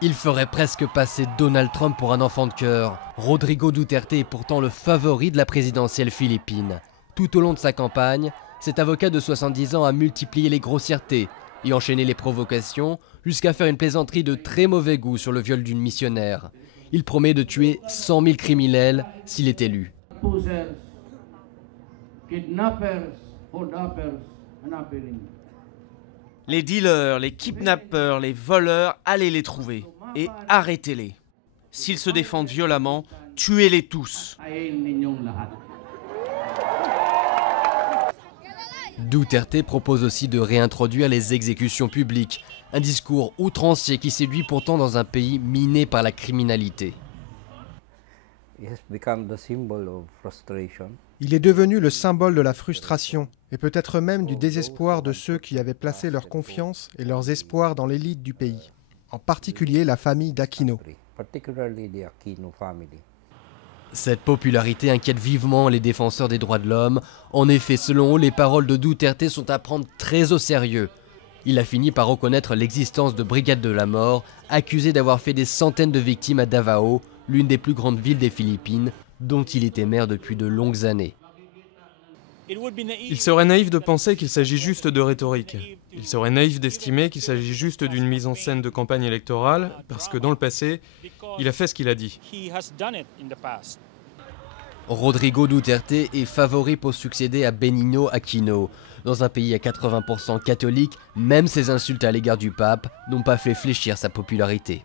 Il ferait presque passer Donald Trump pour un enfant de cœur. Rodrigo Duterte est pourtant le favori de la présidentielle philippine. Tout au long de sa campagne, cet avocat de 70 ans a multiplié les grossièretés et enchaîné les provocations jusqu'à faire une plaisanterie de très mauvais goût sur le viol d'une missionnaire. Il promet de tuer 100 000 criminels s'il est élu. Les dealers, les kidnappeurs, les voleurs, allez les trouver et arrêtez-les. S'ils se défendent violemment, tuez-les tous. Duterte propose aussi de réintroduire les exécutions publiques, un discours outrancier qui séduit pourtant dans un pays miné par la criminalité. Il est devenu le symbole de la frustration et peut-être même du désespoir de ceux qui avaient placé leur confiance et leurs espoirs dans l'élite du pays, en particulier la famille d'Aquino. Cette popularité inquiète vivement les défenseurs des droits de l'homme. En effet, selon eux, les paroles de Duterte sont à prendre très au sérieux. Il a fini par reconnaître l'existence de brigades de la mort, accusées d'avoir fait des centaines de victimes à Davao, l'une des plus grandes villes des Philippines, dont il était maire depuis de longues années. Il serait naïf de penser qu'il s'agit juste de rhétorique. Il serait naïf d'estimer qu'il s'agit juste d'une mise en scène de campagne électorale, parce que dans le passé, il a fait ce qu'il a dit. Rodrigo Duterte est favori pour succéder à Benigno Aquino. Dans un pays à 80% catholique, même ses insultes à l'égard du pape n'ont pas fait fléchir sa popularité.